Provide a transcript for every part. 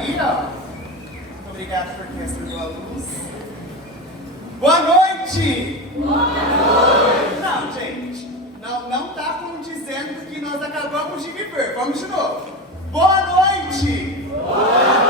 aí, ó. Muito obrigado por ter acendido a luz. Boa noite! Boa noite! Não, gente, não tá condizendo que nós acabamos de viver. Vamos de novo. Boa noite! Boa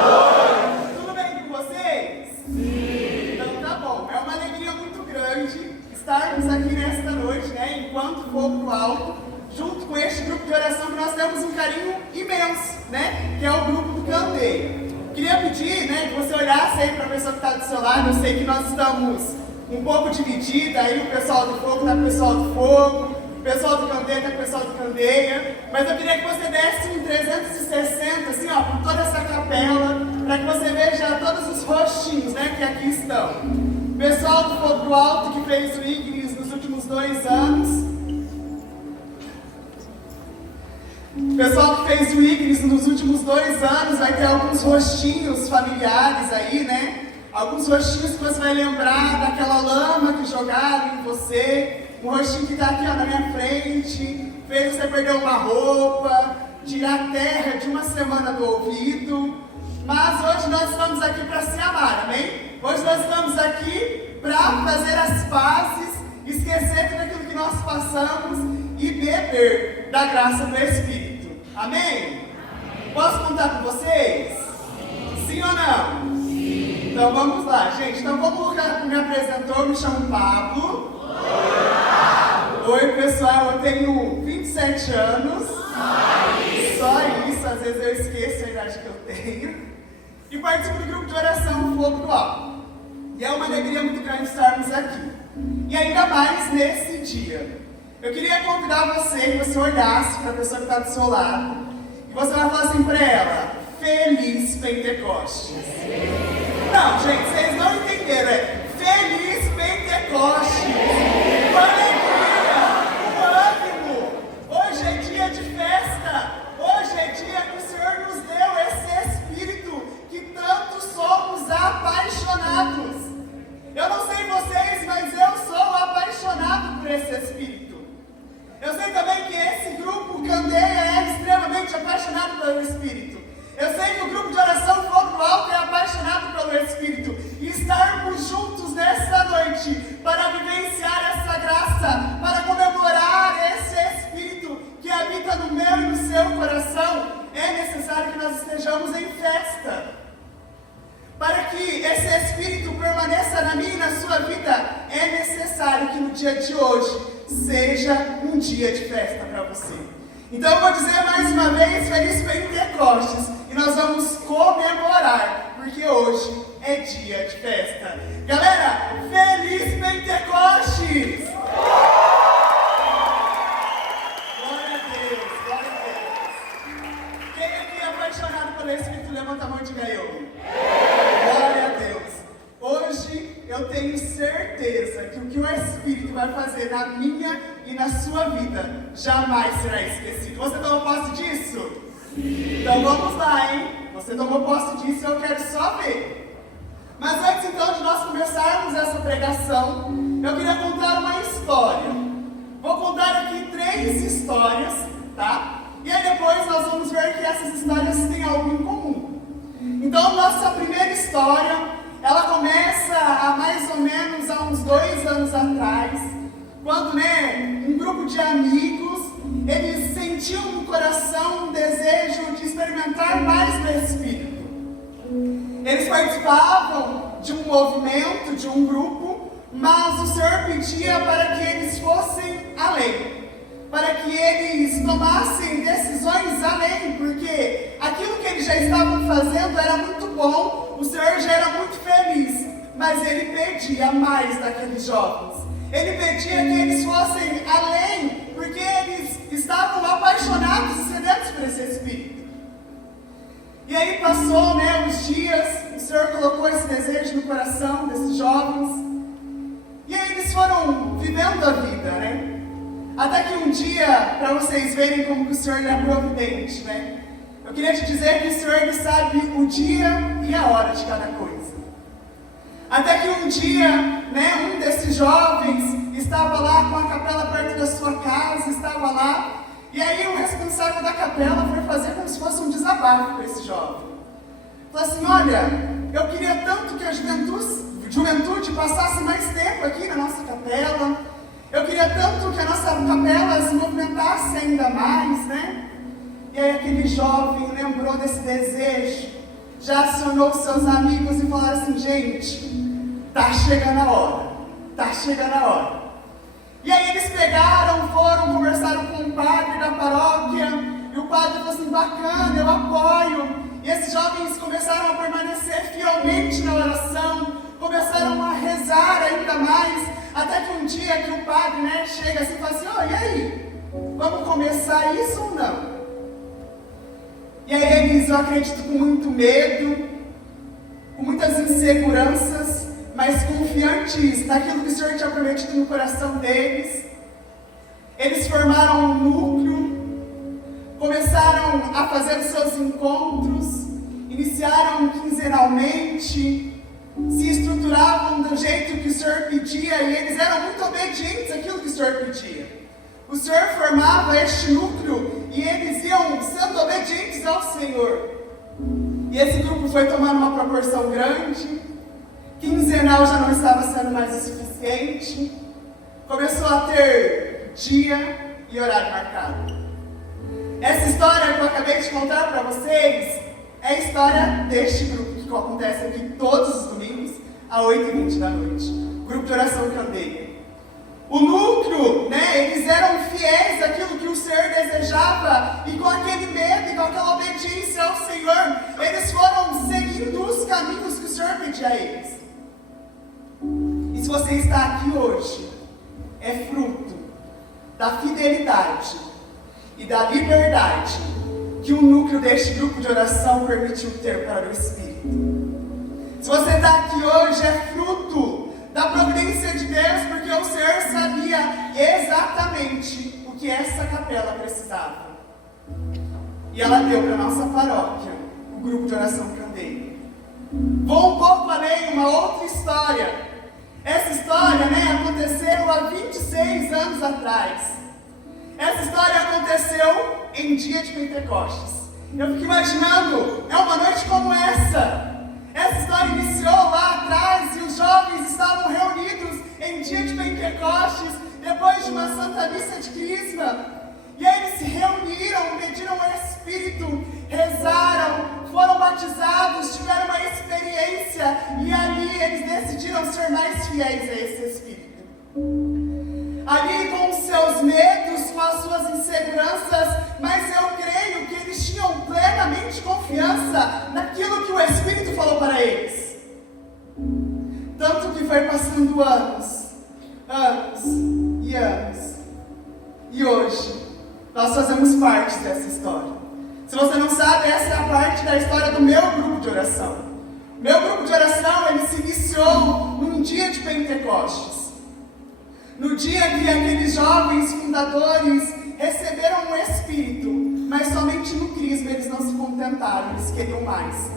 noite! Tudo bem com vocês? Sim! Então tá bom. É uma alegria muito grande estarmos aqui nesta noite, né? Enquanto Fogo do Alto, junto com este grupo de oração que nós temos um carinho imenso, né? Que é o grupo do Candeia. Queria pedir, né, que você olhasse aí para a pessoa que está do seu lado. Eu sei que nós estamos um pouco divididos, aí o pessoal do Fogo está com o pessoal do Fogo, o pessoal do Candeia está com o pessoal do Candeia, mas eu queria que você desse um 360, assim, ó, por toda essa capela, para que você veja todos os rostinhos, né, que aqui estão. O pessoal do Fogo do Alto que fez o Ignis nos últimos 2 anos, o pessoal que fez o Ignis nos últimos 2 anos vai ter alguns rostinhos familiares aí, né? Alguns rostinhos que você vai lembrar daquela lama que jogaram em você. Um rostinho que está aqui, ó, na minha frente, fez você perder uma roupa, tirar terra de uma semana do ouvido. Mas hoje nós estamos aqui para se amar, amém? Hoje nós estamos aqui para fazer as pazes, esquecer tudo aquilo que nós passamos e beber da graça do Espírito. Amém? Amém. Posso contar com vocês? Sim ou não? Sim. Então vamos lá, gente. Então como o cara me apresentou, eu me chamo Pablo. Oi, Pablo. Oi, pessoal. Eu tenho 27 anos. Só isso. Às vezes eu esqueço a idade que eu tenho. E participo do grupo de oração Fogo do Alto. E é uma alegria muito grande estarmos aqui. E ainda mais nesse dia. Eu queria convidar você, que você olhasse para a pessoa que está do seu lado, e você vai falar assim para ela: Feliz Pentecostes. Não, gente, vocês não entenderam, é Feliz Pentecostes. Uma alegria, um ânimo. Hoje é dia de festa. Hoje é dia que o Senhor nos deu esse Espírito que tanto somos apaixonados. Eu não sei vocês, mas eu sou apaixonado por esse Espírito. Eu sei também que esse grupo Candeia é extremamente apaixonado pelo Espírito. Eu sei que o grupo de oração Fogo do Alto é apaixonado pelo Espírito. E estarmos juntos nesta noite para vivenciar essa graça, para comemorar esse Espírito que habita no meu e no seu coração, é necessário que nós estejamos em festa. Para que esse Espírito permaneça na minha e na sua vida, é necessário que no dia de hoje seja um dia de festa para você. Então eu vou dizer mais uma vez, Feliz Pentecostes, e nós vamos comemorar, porque hoje é dia de festa. Galera, Feliz Pentecostes! Glória a Deus, glória a Deus. Quem aqui é apaixonado pelo Espírito, levanta a mão e diga eu. Glória a Deus. Hoje eu tenho certeza que o que o Espírito vai fazer na minha e na sua vida jamais será esquecido. Você tomou posse disso? Sim. Então vamos lá, hein? Você tomou posse disso e eu quero só ver. Mas antes então de nós começarmos essa pregação, eu queria contar uma história. Vou contar aqui 3 histórias, tá? E aí depois nós vamos ver que essas histórias têm algo em comum. Então nossa primeira história, ela começa há mais ou menos há uns 2 anos atrás, quando, né, um grupo de amigos, eles sentiam no coração um desejo de experimentar mais do Espírito. Eles participavam de um movimento, de um grupo, mas o Senhor pedia para que eles fossem além, para que eles tomassem decisões além, porque aquilo que eles já estavam fazendo era muito bom, o Senhor já era muito feliz, mas Ele pedia mais daqueles jovens. Ele pedia que eles fossem além, porque eles estavam apaixonados e sedentos por esse Espírito. E aí passou, né, os dias, o Senhor colocou esse desejo no coração desses jovens, e aí eles foram vivendo a vida, né? Até que um dia, para vocês verem como que o Senhor é providente, né? Eu queria te dizer que o Senhor ele sabe o dia e a hora de cada coisa. Até que um dia, né, um desses jovens estava lá com a capela perto da sua casa, estava lá, e aí o responsável da capela foi fazer como se fosse um desabafo para esse jovem. Falou assim, olha, eu queria tanto que a juventude passasse mais tempo aqui na nossa capela. Eu queria tanto que a nossa capela se movimentasse ainda mais, né? E aí aquele jovem lembrou desse desejo, já acionou seus amigos e falou assim, gente, tá chegando a hora, tá chegando a hora. E aí eles pegaram, foram, conversaram com o padre da paróquia, e o padre falou assim, bacana, eu apoio. E esses jovens começaram a permanecer fielmente na oração, começaram a rezar ainda mais, até que um dia que o padre, né, chega assim e fala assim, e aí, vamos começar isso ou não? E aí eles, eu acredito, com muito medo, com muitas inseguranças, mas confiantes naquilo que o Senhor tinha prometido no coração deles, eles formaram um núcleo, começaram a fazer os seus encontros, iniciaram quinzenalmente, se estruturavam do jeito que o Senhor pedia, e eles eram muito obedientes àquilo que o Senhor pedia. O Senhor formava este núcleo e eles iam sendo obedientes ao Senhor. E esse grupo foi tomando uma proporção grande, quinzenal já não estava sendo mais o suficiente, começou a ter dia e horário marcado. Essa história que eu acabei de contar para vocês é a história deste grupo que acontece aqui todos os domingos, às 8h20 da noite. Grupo de oração Candeia. O núcleo, né, eles eram fiéis àquilo que o Senhor desejava, e com aquele medo e com aquela obediência ao Senhor, eles foram seguindo os caminhos que o Senhor pedia a eles. E se você está aqui hoje, é fruto da fidelidade e da liberdade que o núcleo deste grupo de oração permitiu ter para o Espírito. Se você está aqui hoje, é fruto da providência de Deus, porque o Senhor sabia exatamente o que essa capela precisava. E ela deu para a nossa paróquia o grupo de oração Candeia. Vou um pouco além, uma outra história. Essa história, né, aconteceu há 26 anos atrás. Essa história aconteceu em dia de Pentecostes. Eu fico imaginando, é uma noite como essa. Essa história iniciou lá atrás e os jovens estavam reunidos em dia de Pentecostes, depois de uma Santa Missa de Crisma. E aí eles se reuniram, pediram o Espírito, rezaram, foram batizados, tiveram uma experiência e ali eles decidiram ser mais fiéis a esse Espírito. Ali com os seus medos, com as suas inseguranças, mas eu creio que eles tinham plenamente confiança naquilo que o Espírito falou para eles. Tanto que foi passando anos e anos. E hoje, nós fazemos parte dessa história. Se você não sabe, essa é a parte da história do meu grupo de oração. Meu grupo de oração, ele se iniciou num dia de Pentecostes. No dia que aqueles jovens fundadores receberam o Espírito, mas somente no Crisma eles não se contentaram, eles queriam mais.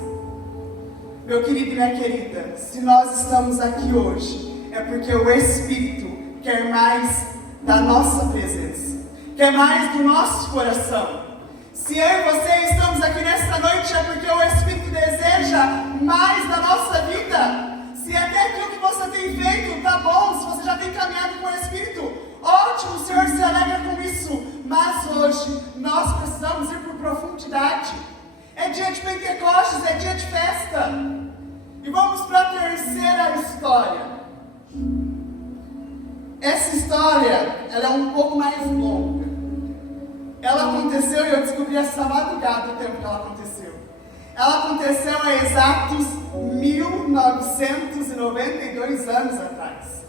Meu querido e minha querida, se nós estamos aqui hoje, é porque o Espírito quer mais da nossa presença, quer mais do nosso coração. Se eu e você estamos aqui nesta noite, é porque o Espírito deseja mais da nossa vida. Se até aquilo que você tem feito está bom, se você já tem caminhado com o Espírito, ótimo, o Senhor se alegra com isso. Mas hoje nós precisamos ir por profundidade. É dia de Pentecostes, é dia de festa. E vamos para a terceira história. Essa história, ela é um pouco mais longa. Ela aconteceu, e eu descobri essa madrugada o tempo que ela aconteceu. Ela aconteceu há exatos 1992 anos atrás.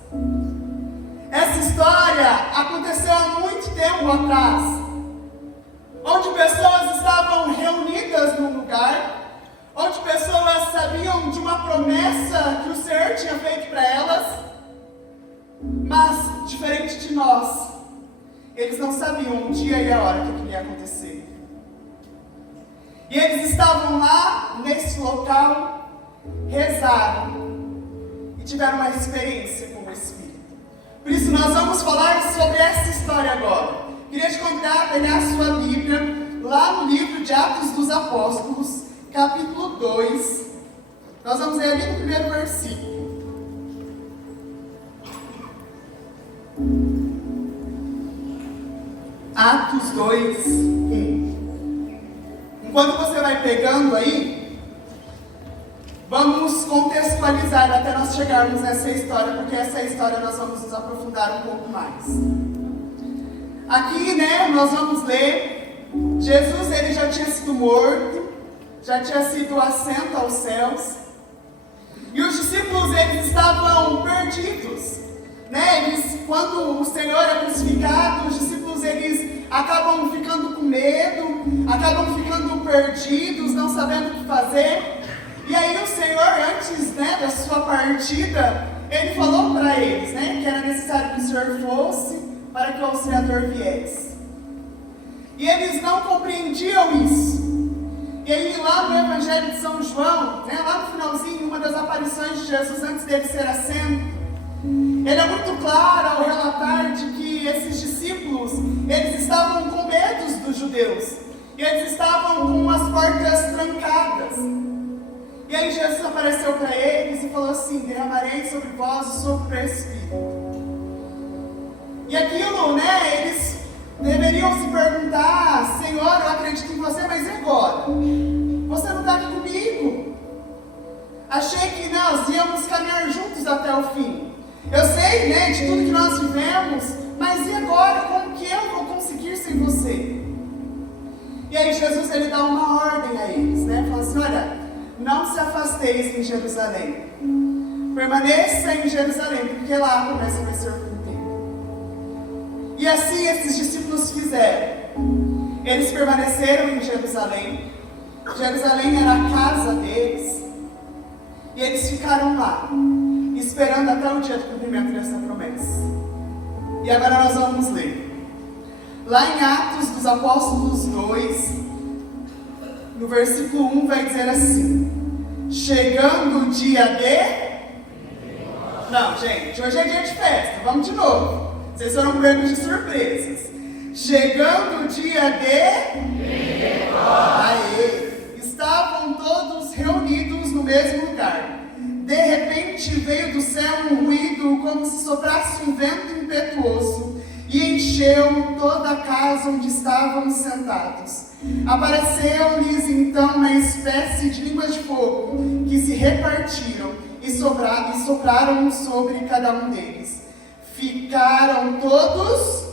Essa história aconteceu há muito tempo atrás, onde pessoas estavam reunidas num lugar, onde pessoas sabiam de uma promessa que o Senhor tinha feito para elas, mas, diferente de nós, eles não sabiam o dia e a hora que aquilo ia acontecer. E eles estavam lá, nesse local, rezaram e tiveram uma experiência com o Espírito. Por isso nós vamos falar sobre essa história agora. Queria te convidar a pegar a sua Bíblia, lá no livro de Atos dos Apóstolos, capítulo 2, Nós vamos ler ali no primeiro versículo. Atos 2, 1. Enquanto você vai pegando aí, vamos contextualizar até nós chegarmos nessa história, porque essa história nós vamos nos aprofundar um pouco mais. Aqui, nós vamos ler, Jesus ele já tinha sido morto, já tinha sido assento aos céus, e os discípulos eles estavam perdidos, quando o Senhor é crucificado, os discípulos eles acabam ficando com medo, acabam ficando perdidos, não sabendo o que fazer. E aí o Senhor, antes da sua partida, Ele falou para eles que era necessário que o Senhor fosse para que o Auxiliador viesse. E eles não compreendiam isso. E aí lá no Evangelho de São João, lá no finalzinho, uma das aparições de Jesus antes dele ser assento, ele é muito claro ao relatar de que esses discípulos, eles estavam com medo dos judeus. E eles estavam com as portas trancadas. E aí Jesus apareceu para eles e falou assim: derramarei sobre vós o sopro do Espírito. E aquilo, eles deveriam se perguntar: Senhor, eu acredito em você, mas e agora? Você não está aqui comigo? Achei que nós íamos caminhar juntos até o fim. Eu sei, de tudo que nós vivemos, mas e agora? Como que eu vou conseguir sem você? E aí Jesus, ele dá uma ordem a eles, fala assim: olha, não se afasteis em Jerusalém, permaneça em Jerusalém, porque lá a promessa vai ser cumprida. E assim esses discípulos fizeram. Eles permaneceram em Jerusalém. Jerusalém era a casa deles, e eles ficaram lá, esperando até o dia do cumprimento dessa promessa. E agora nós vamos ler. Lá em Atos dos Apóstolos 2, no versículo 1 vai dizer assim: chegando o dia de... Não, gente, hoje é dia de festa, vamos de novo. Vocês foram pegos de surpresas. Chegando o dia de... Aê! Estavam todos reunidos no mesmo lugar. De repente veio do céu um ruído como se soprasse um vento impetuoso e encheu toda a casa onde estavam sentados. Apareceu-lhes então uma espécie de línguas de fogo que se repartiram e sopraram sobre cada um deles. Ficaram todos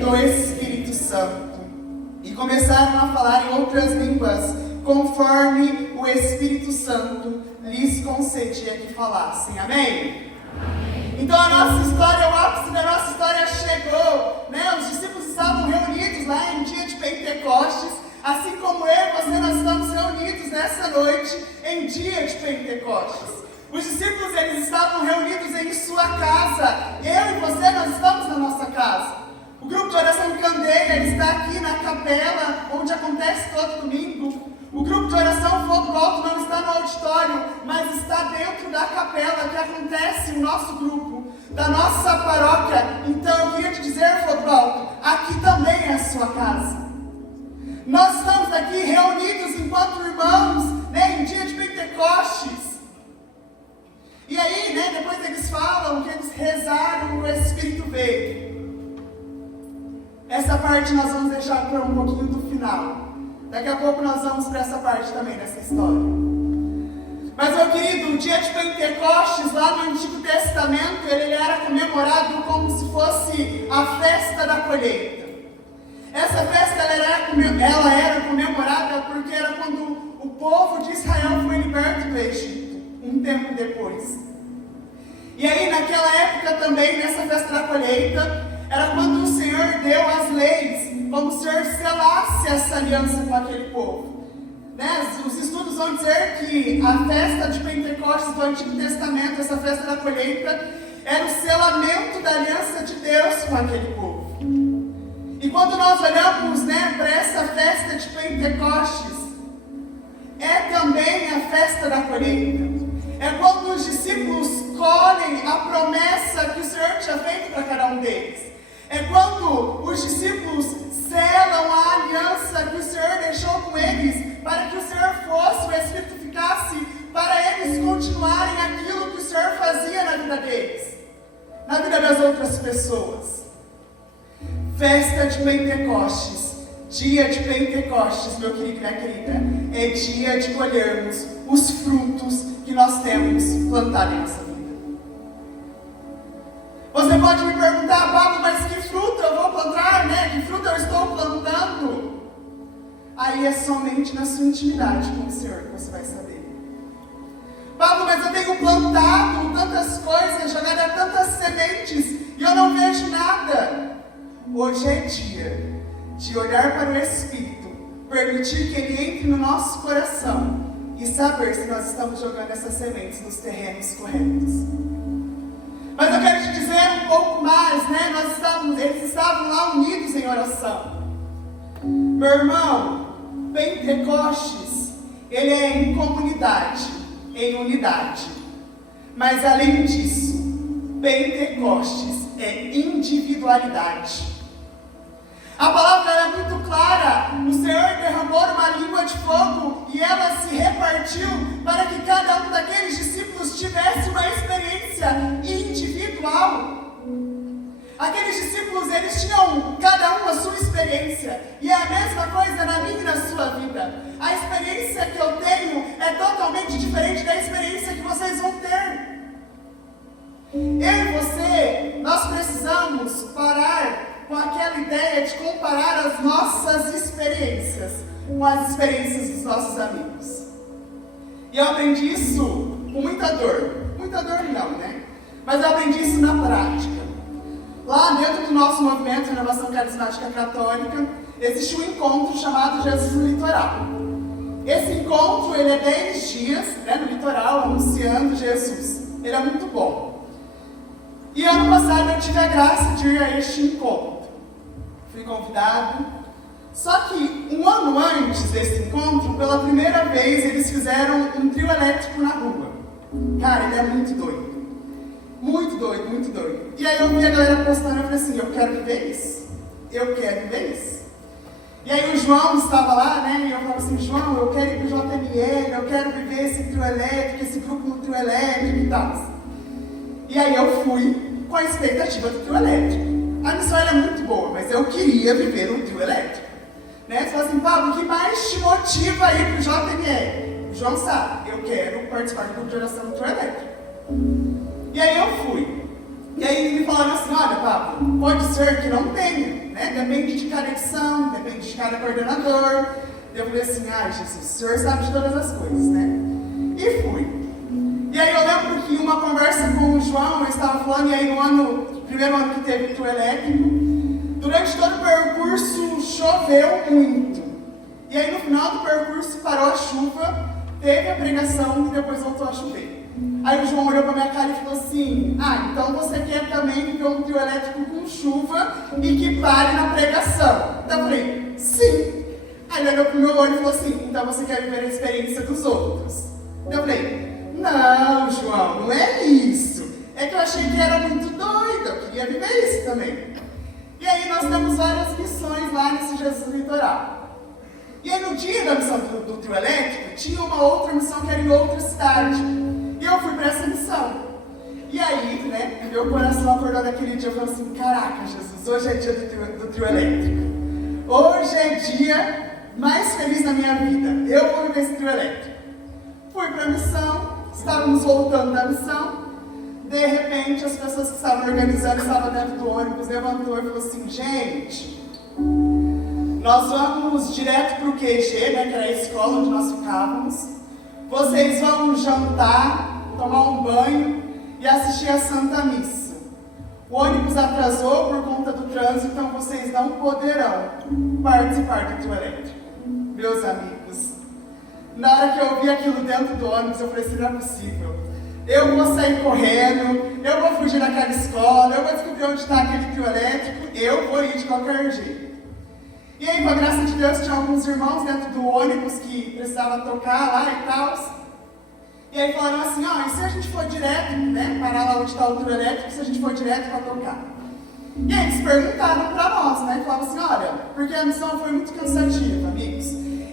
no Espírito Santo e começaram a falar em outras línguas, conforme o Espírito Santo lhes concedia que falassem. Amém? Então a nossa história, o ápice da nossa história chegou, Os discípulos estavam reunidos lá em dia de Pentecostes, assim como eu e você, nós estamos reunidos nessa noite em dia de Pentecostes. Os discípulos, eles estavam reunidos em sua casa. Eu e você, nós estamos na nossa casa. O grupo de oração Candeia, ele está aqui na capela, onde acontece todo domingo. O grupo de oração Fogo do Alto não está no auditório, mas está dentro da capela que acontece o nosso grupo, da nossa paróquia. Então eu queria te dizer, Fogo do Alto, aqui também é a sua casa. Nós estamos aqui reunidos enquanto irmãos, em dia de Pentecostes. E aí, depois eles falam que eles rezaram, o Espírito veio. Essa parte nós vamos deixar para um pouquinho do final. Daqui a pouco nós vamos para essa parte também dessa história. Mas, meu querido, o dia de Pentecostes, lá no Antigo Testamento, ele era comemorado como se fosse a festa da colheita. Essa festa ela era comemorada porque era quando o povo de Israel foi liberto do Egito, um tempo depois. E aí, naquela época também, nessa festa da colheita, era quando o Senhor deu as leis, como o Senhor selasse essa aliança com aquele povo. Os estudos vão dizer que a festa de Pentecostes do Antigo Testamento, essa festa da colheita, era o selamento da aliança de Deus com aquele povo. E quando nós olhamos para essa festa de Pentecostes, é também a festa da colheita. É quando os discípulos colhem a promessa que o Senhor tinha feito para cada um deles. É quando os discípulos selam a aliança que o Senhor deixou com eles das outras pessoas. Festa de Pentecostes, dia de Pentecostes, meu querido e minha querida, é dia de colhermos os frutos que nós temos plantado em nossa vida. Você pode me perguntar, Pablo, mas que fruto eu vou plantar, né? Que fruto eu estou plantando? Aí é somente na sua intimidade com o Senhor que você vai saber. Pablo, mas eu tenho plantado tantas coisas, jogado tantas sementes e eu não vejo nada. Hoje é dia de olhar para o Espírito, permitir que Ele entre no nosso coração e saber se nós estamos jogando essas sementes nos terrenos corretos. Mas eu quero te dizer um pouco mais, né? Eles estavam lá unidos em oração. Meu irmão, Pentecostes, ele é em comunidade, em unidade. Mas além disso, Pentecostes é individualidade. A palavra é muito clara. O Senhor derramou uma língua de fogo e ela se repartiu para que cada um daqueles discípulos tivesse uma experiência individual. Aqueles discípulos, eles tinham cada um a sua experiência. E é a mesma coisa na minha e na sua vida. A experiência que eu tenho é totalmente diferente da experiência que vocês vão ter. Eu e você, nós precisamos parar com aquela ideia de comparar as nossas experiências com as experiências dos nossos amigos. E eu aprendi isso com muita dor. Muita dor não, né? Mas eu aprendi isso na prática. Lá dentro do nosso movimento de Renovação Carismática Católica, existe um encontro chamado Jesus no Litoral. Esse encontro, ele é 10 dias, né, no litoral, anunciando Jesus. Ele é muito bom. E ano passado eu tive a graça de ir a este encontro. Fui convidado. Só que um ano antes desse encontro, pela primeira vez, eles fizeram um trio elétrico na rua. Cara, ele é muito doido. Muito doido, muito doido. E aí eu vi a galera postando e eu falei assim, eu quero viver isso. Eu quero viver isso. E aí o João estava lá, né? E eu falava assim, João, eu quero ir pro JML, eu quero viver esse trio elétrico, esse grupo no trio elétrico e tal. E aí eu fui com a expectativa do trio elétrico. A missão era muito boa, mas eu queria viver um trio elétrico. Né? Você fala assim, Pablo, o que mais te motiva a ir pro JML? O João sabe, eu quero participar do grupo de oração no trio elétrico. E aí eu fui. E aí me falaram assim, olha, Pablo, pode ser que não tenha, né? Depende de cada edição, depende de cada coordenador. Eu falei assim, ai Jesus, o senhor sabe de todas as coisas, né? E fui. E aí eu lembro que uma conversa com o João, eu estava falando, e aí no primeiro ano que teve o trio elétrico, durante todo o percurso choveu muito. E aí no final do percurso parou a chuva, teve a pregação e depois voltou a chover. Aí o João olhou pra minha cara e falou assim, então você quer também viver um trio elétrico com chuva e que pare na pregação? Então eu falei, sim. Aí ele olhou pro meu olho e falou assim, então você quer viver a experiência dos outros? Então eu falei, não, João, não é isso. É que eu achei que era muito doido, eu queria viver isso também. E aí nós temos várias missões lá nesse Jesus Litoral. E aí no dia da missão do trio elétrico, tinha uma outra missão que era em outra cidade. E eu fui para essa missão. E aí, né, meu coração acordou naquele dia e falou assim, caraca, Jesus, hoje é dia do trio elétrico. Hoje é dia mais feliz da minha vida. Eu vou viver esse trio elétrico. Fui para a missão, estávamos voltando da missão. De repente, as pessoas que estavam organizando estavam dentro do ônibus, levantou e falou assim, gente, nós vamos direto para o QG, né, que era a escola onde nós ficávamos. Vocês vão jantar, tomar um banho e assistir a Santa Missa. O ônibus atrasou por conta do trânsito, então vocês não poderão participar do trio elétrico. Meus amigos, na hora que eu vi aquilo dentro do ônibus, eu falei assim, não é possível. Eu vou sair correndo, eu vou fugir daquela escola, eu vou descobrir onde está aquele trio elétrico, eu vou ir de qualquer jeito. E aí, com a graça de Deus, tinha alguns irmãos dentro do ônibus que precisavam tocar lá e tal. E aí falaram assim, e se a gente for direto, né, parar lá onde está o trio elétrico, se a gente for direto para tocar? E aí eles perguntaram para nós, né, falavam assim, olha, porque a missão foi muito cansativa, amigos.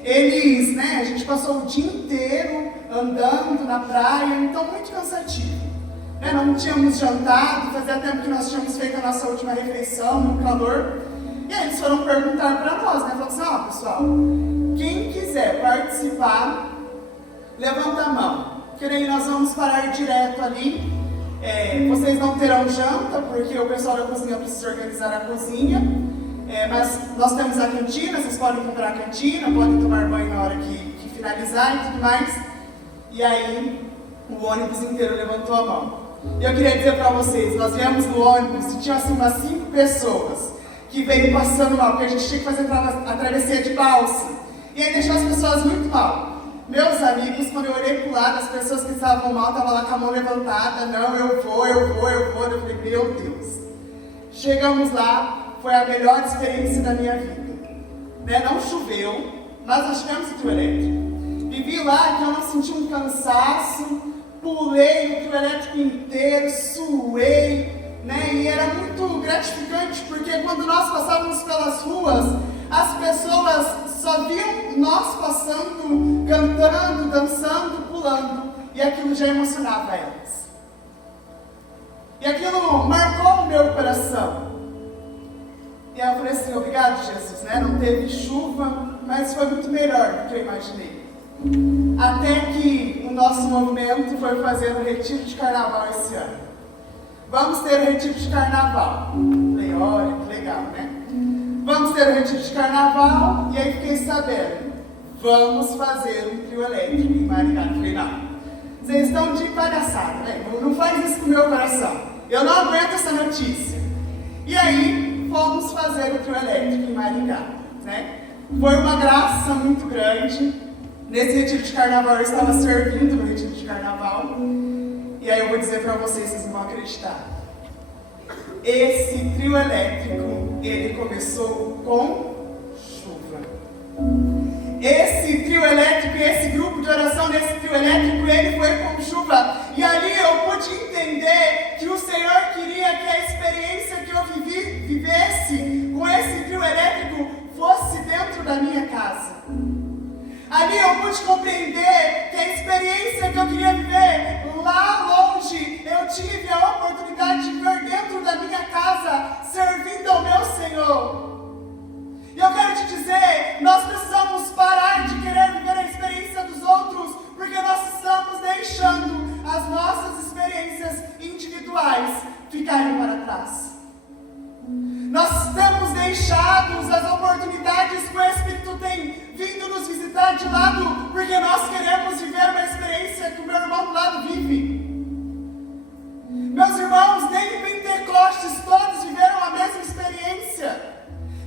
Eles, né, a gente passou o dia inteiro andando na praia, então muito cansativo. né? Não tínhamos jantado, fazia tempo que nós tínhamos feito a nossa última refeição, no calor. E aí eles foram perguntar para nós, né? Falaram assim, ó, pessoal, quem quiser participar, levanta a mão. Que daí nós vamos parar direto ali. Vocês não terão janta, porque o pessoal da cozinha precisa organizar a cozinha. Mas nós temos a cantina, vocês podem comprar a cantina, podem tomar banho na hora que finalizar e tudo mais. E aí, o ônibus inteiro levantou a mão. E eu queria dizer para vocês, nós viemos no ônibus e tinha assim umas 5 pessoas que veio passando mal, porque a gente tinha que fazer a travessia de balsa. E aí deixou as pessoas muito mal. Meus amigos, quando eu olhei para o lado, as pessoas que estavam mal estavam lá com a mão levantada, não, eu vou. Eu falei, meu Deus. Chegamos lá, foi a melhor experiência da minha vida. Né? Não choveu, mas nós tivemos trio elétrico. E vi lá que eu não senti um cansaço, pulei o trio elétrico inteiro, suei, né? E era muito gratificante, porque quando nós passávamos pelas ruas, as pessoas só viam nós passando, cantando, dançando, pulando, e aquilo já emocionava elas. E aquilo marcou o meu coração. E aí eu falei assim, obrigado Jesus, né? Não teve chuva, mas foi muito melhor do que eu imaginei. Até que o nosso movimento foi fazer o retiro de carnaval esse ano. Vamos ter o retiro de carnaval. Falei, olha, que legal, né? Vamos ter o retiro de carnaval, e aí fiquei sabendo, vamos fazer um trio elétrico em Maringá. Falei, não, vocês estão de palhaçada, né? Não faz isso com o meu coração. Eu não aguento essa notícia. E aí, fomos fazer o trio elétrico em Maringá, né? Foi uma graça muito grande. Nesse retiro de carnaval, eu estava servindo no retiro de carnaval. E aí eu vou dizer para vocês, vocês não vão acreditar. Esse trio elétrico, ele começou com chuva. Esse trio elétrico, esse grupo de oração desse trio elétrico, ele foi com chuva. E ali eu pude entender que o Senhor queria que a experiência que eu vivesse com esse trio elétrico fosse dentro da minha casa. Ali eu pude compreender que a experiência que eu queria viver lá longe, eu tive a oportunidade de viver dentro da minha casa, servindo ao meu Senhor. E eu quero te dizer, nós precisamos parar de querer viver a experiência dos outros, porque nós estamos deixando as nossas experiências individuais ficarem para trás. Nós temos deixado as oportunidades que o Espírito tem vindo nos visitar de lado, porque nós queremos viver uma experiência que o meu irmão do lado vive. Meus irmãos, nem em Pentecostes todos viveram a mesma experiência.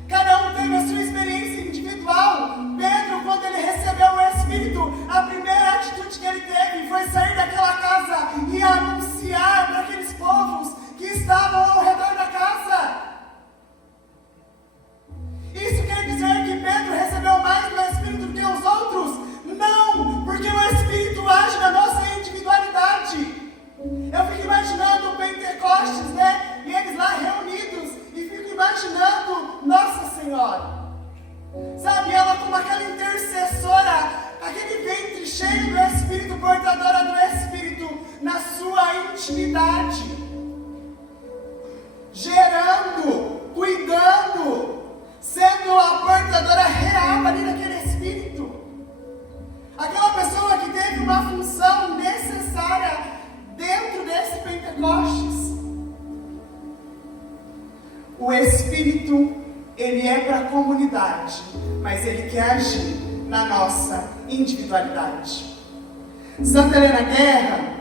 Cada um teve a sua experiência individual. Pedro, quando ele recebeu o Espírito, a primeira atitude que ele teve foi sair daquela casa e anunciar para aqueles povos que estavam ao redor da casa. Isso quer dizer que Pedro recebeu mais do Espírito do que os outros? Não, porque o Espírito age na nossa individualidade. Eu fico imaginando o Pentecostes, né? E eles lá reunidos, e fico imaginando Nossa Senhora. Sabe, ela como aquela intercessora, aquele ventre cheio do Espírito, portadora do Espírito, na sua intimidade. Gerando, cuidando, sendo a portadora real ali daquele Espírito. Aquela pessoa que teve uma função necessária dentro desse Pentecostes. O Espírito, ele é para a comunidade, mas ele quer agir na nossa individualidade. Santa Helena Guerra,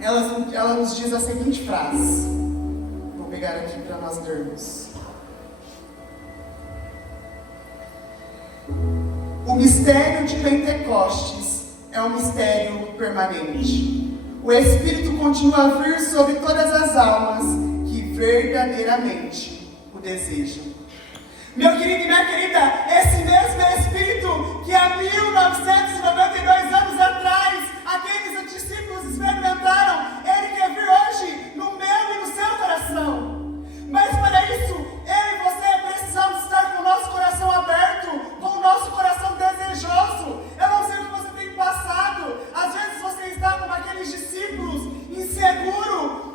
ela nos diz a seguinte frase. Vou pegar aqui para nós lermos. O mistério de Pentecostes é um mistério permanente. O Espírito continua a vir sobre todas as almas que verdadeiramente o desejam. Meu querido e minha querida, esse mesmo Espírito que há 1992 anos atrás aqueles discípulos experimentaram, ele quer vir hoje no meu e no seu coração. Mas para isso, eu e você precisamos estar com o nosso coração aberto, com o nosso coração desejoso. Eu não sei o que você tem passado. Às vezes você está como aqueles discípulos, inseguro,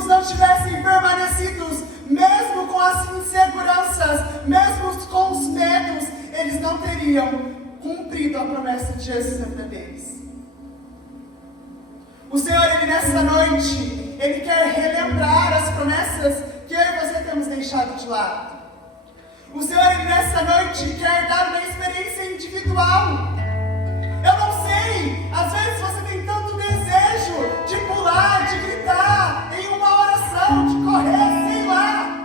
discípulos não tivessem permanecido, mesmo com as inseguranças, mesmo com os medos, eles não teriam cumprido a promessa de Jesus na vida deles. O Senhor, Ele nessa noite, Ele quer relembrar as promessas que eu e você temos deixado de lado. O Senhor, Ele nessa noite, quer dar uma experiência individual. Eu não sei, às vezes você tem tanto desejo de pular, de gritar em uma oração, de correr, sei lá.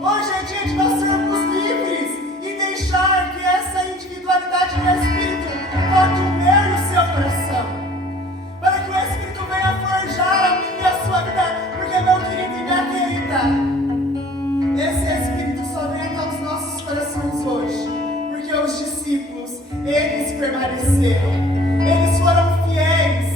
Hoje é dia de nós sermos livres e deixar que essa individualidade do Espírito toque o meu e o seu coração. Para que o Espírito venha forjar a minha e a sua vida. Porque, meu querido e minha querida, esse Espírito só vem aos nossos corações hoje. Porque os discípulos, eles permaneceram. Eles foram fiéis.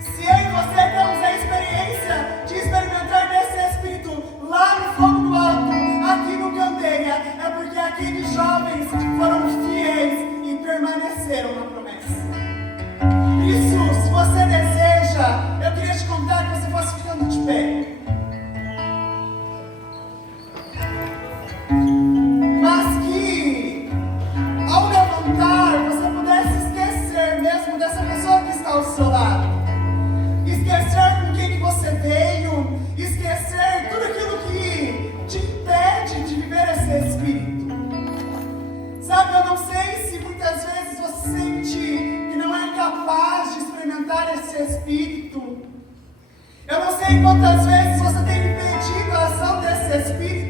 Se eu e você temos a experiência de experimentar desse Espírito lá no fogo do alto, aqui no Candeia, é porque aqueles jovens foram fiéis e permaneceram na promessa. Isso, se você deseja, eu queria te convidar que você fosse ficando de pé. Mas que, ao levantar, você pudesse esquecer mesmo dessa pessoa que está ao seu lado. Esquecer com quem que você veio, esquecer tudo aquilo que te impede de viver esse Espírito. Sabe, eu não sei se muitas vezes você sente que não é capaz de experimentar esse Espírito. Eu não sei quantas vezes você tem impedido a ação desse Espírito.